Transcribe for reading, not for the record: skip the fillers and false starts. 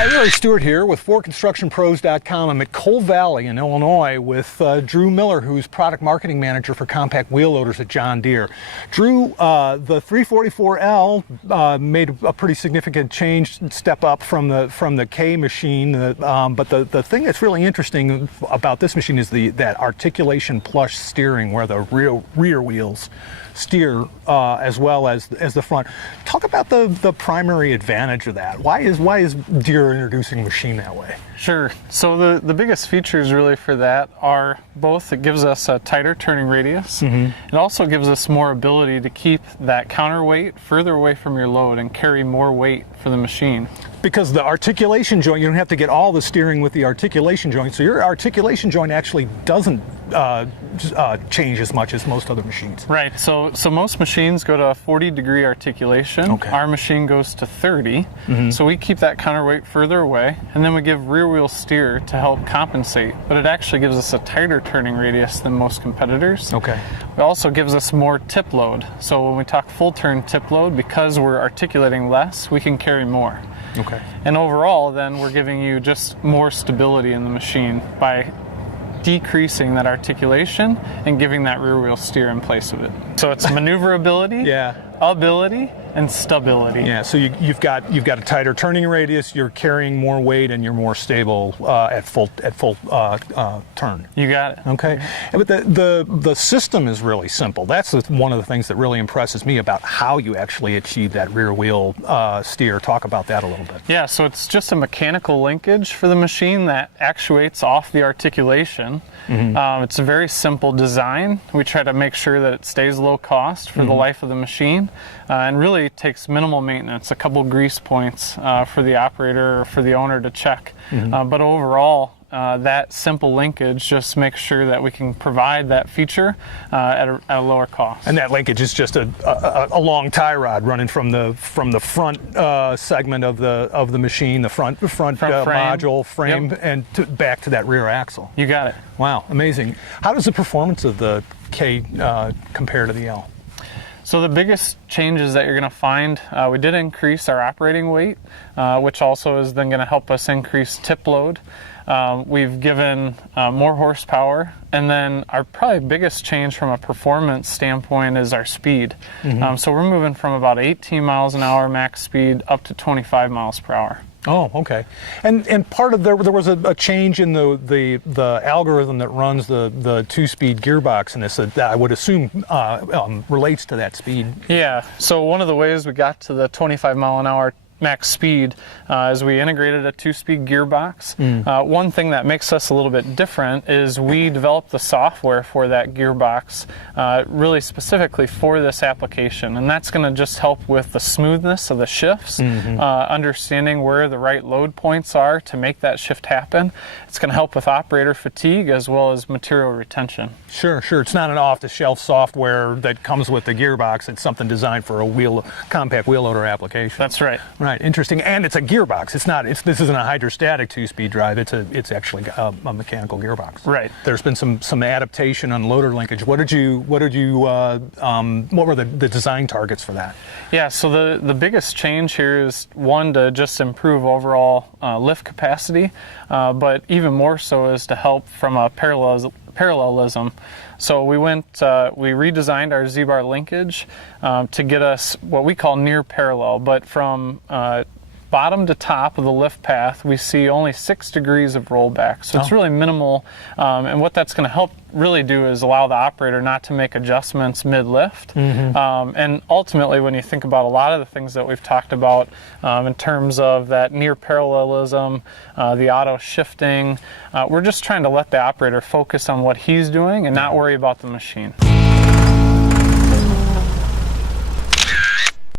Hi, Larry Stewart here with ForConstructionPros.com. I'm at Coal Valley in Illinois with Drew Miller, who's Product Marketing Manager for Compact Wheel Loaders at John Deere. Drew, the 344L made a pretty significant step up from the K machine, but the thing that's really interesting about this machine is that articulation plush steering, where the rear wheels steer as well as the front. Talk about the primary advantage of that. Why is Deere introducing a machine that way? Sure. So the biggest features really for that are both it gives us a tighter turning radius. Mm-hmm. It also gives us more ability to keep that counterweight further away from your load and carry more weight for the machine. Because the articulation joint, you don't have to get all the steering with the articulation joint, so your articulation joint actually doesn't change as much as most other machines. Right. So most machines go to a 40-degree articulation. Okay. Our machine goes to 30. Mm-hmm. So we keep that counterweight further away, and then we give rear wheel steer to help compensate. But it actually gives us a tighter turning radius than most competitors. Okay. It also gives us more tip load. So when we talk full turn tip load, because we're articulating less, we can carry more. Okay. And overall, then, we're giving you just more stability in the machine by decreasing that articulation and giving that rear wheel steer in place of it. So it's maneuverability, yeah, ability, and stability. Yeah. So you've got a tighter turning radius. You're carrying more weight, and you're more stable at full turn. You got it. Okay. But the system is really simple. That's one of the things that really impresses me about how you actually achieve that rear wheel steer. Talk about that a little bit. Yeah. So it's just a mechanical linkage for the machine that actuates off the articulation. Mm-hmm. It's a very simple design. We try to make sure that it stays low cost for the life of the machine, and really takes minimal maintenance, a couple grease points for the operator or for the owner to check. Mm-hmm. But overall, that simple linkage just makes sure that we can provide that feature at a lower cost. And that linkage is just a long tie rod running from the front segment of the machine, the front module frame, yep, and back to that rear axle. You got it. Wow, amazing. How does the performance of the K compare to the L? So the biggest changes that you're going to find, we did increase our operating weight, which also is then going to help us increase tip load. We've given more horsepower, and then our probably biggest change from a performance standpoint is our speed. Mm-hmm. So we're moving from about 18 miles an hour max speed up to 25 miles per hour. Oh, okay. And part of there was a change in the algorithm that runs the two-speed gearbox in this that I would assume relates to that speed. Yeah. So one of the ways we got to the 25 mile an hour max speed is we integrated a two-speed gearbox. One thing that makes us a little bit different is we developed the software for that gearbox really specifically for this application, and that's going to just help with the smoothness of the shifts, understanding where the right load points are to make that shift happen. It's going to help with operator fatigue as well as material retention. Sure. It's not an off-the-shelf software that comes with the gearbox. It's something designed for a compact wheel loader application. That's right. Right, interesting. And it's a gearbox. This isn't a hydrostatic two-speed drive. It's actually a mechanical gearbox. Right. There's been some adaptation on loader linkage. What were the design targets for that? Yeah. So the biggest change here is one, to just improve overall lift capacity, but even more so is to help from a parallelism. So we redesigned our Z-bar linkage to get us what we call near parallel, but from bottom to top of the lift path, we see only 6 degrees of rollback. So it's really minimal, and what that's going to help really do is allow the operator not to make adjustments mid-lift. Mm-hmm. And ultimately, when you think about a lot of the things that we've talked about in terms of that near parallelism, the auto shifting, we're just trying to let the operator focus on what he's doing and not worry about the machine.